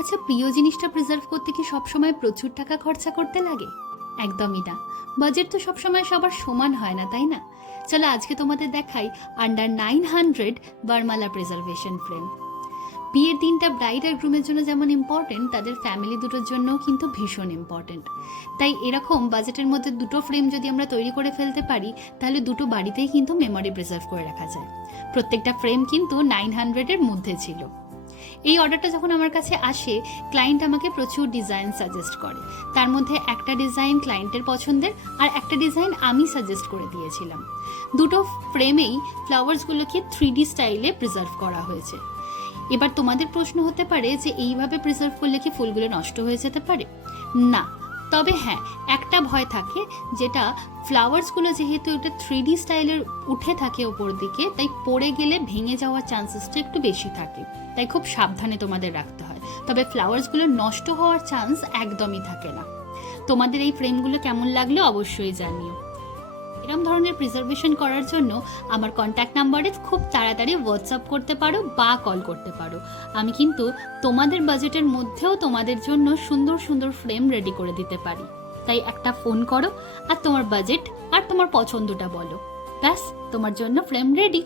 আচ্ছা, প্রিয় জিনিসটা প্রিজার্ভ করতে কি সবসময় প্রচুর টাকা খরচা করতে লাগে? একদমই না। বাজেট তো সবসময় সবার সমান হয় না, তাই না? চলো আজকে তোমাদের দেখাই আন্ডার 900 বারমালা প্রিজার্ভেশন ফ্রেম। বিয়ের দিনটা ব্রাইড আর গ্রুমের জন্য যেমন ইম্পর্টেন্ট, তাদের ফ্যামিলি দুটোর জন্যও কিন্তু ভীষণ ইম্পর্টেন্ট। তাই এরকম বাজেটের মধ্যে দুটো ফ্রেম যদি আমরা তৈরি করে ফেলতে পারি, তাহলে দুটো বাড়িতেই কিন্তু মেমোরি প্রিজার্ভ করে রাখা যায়। প্রত্যেকটা ফ্রেম কিন্তু 900-এর মধ্যে ছিল। এই অর্ডারটা যখন আমার কাছে আসে, ক্লায়েন্ট আমাকে প্রচুর ডিজাইন সাজেস্ট করে। তার মধ্যে একটা ডিজাইন ক্লায়েন্টের পছন্দের, আর একটা ডিজাইন আমি সাজেস্ট করে দিয়েছিলাম। দুটো ফ্রেমেই ফ্লাওয়ার্সগুলোকে 3D স্টাইলে প্রিজার্ভ করা হয়েছে। এবার তোমাদের প্রশ্ন হতে পারে যে এইভাবে প্রিজার্ভ করলে কি ফুলগুলো নষ্ট হয়ে যেতে পারে? না, তবে হ্যাঁ, একটা ভয় থাকে, যেটা ফ্লাওয়ার্সগুলো যেহেতু এটা 3D স্টাইলের উঠে থাকে ওপর দিকে, তাই পড়ে গেলে ভেঙে যাওয়ার চান্সেসটা একটু বেশি থাকে। তাই খুব সাবধানে তোমাদের রাখতে হয়। তবে ফ্লাওয়ার্সগুলো নষ্ট হওয়ার চান্স একদমই থাকে না। তোমাদের এই ফ্রেমগুলো কেমন লাগলো অবশ্যই জানিও। এরকম ধরনের প্রিজার্ভেশন করার জন্য আমার কন্ট্যাক্ট নাম্বারে খুব তাড়াতাড়ি হোয়াটসঅ্যাপ করতে পারো বা কল করতে পারো। আমি কিন্তু তোমাদের বাজেটের মধ্যেও তোমাদের জন্য সুন্দর সুন্দর ফ্রেম রেডি করে দিতে পারি। তাই একটা ফোন করো আর তোমার বাজেট আর তোমার পছন্দটা বলো, ব্যাস তোমার জন্য ফ্রেম রেডি।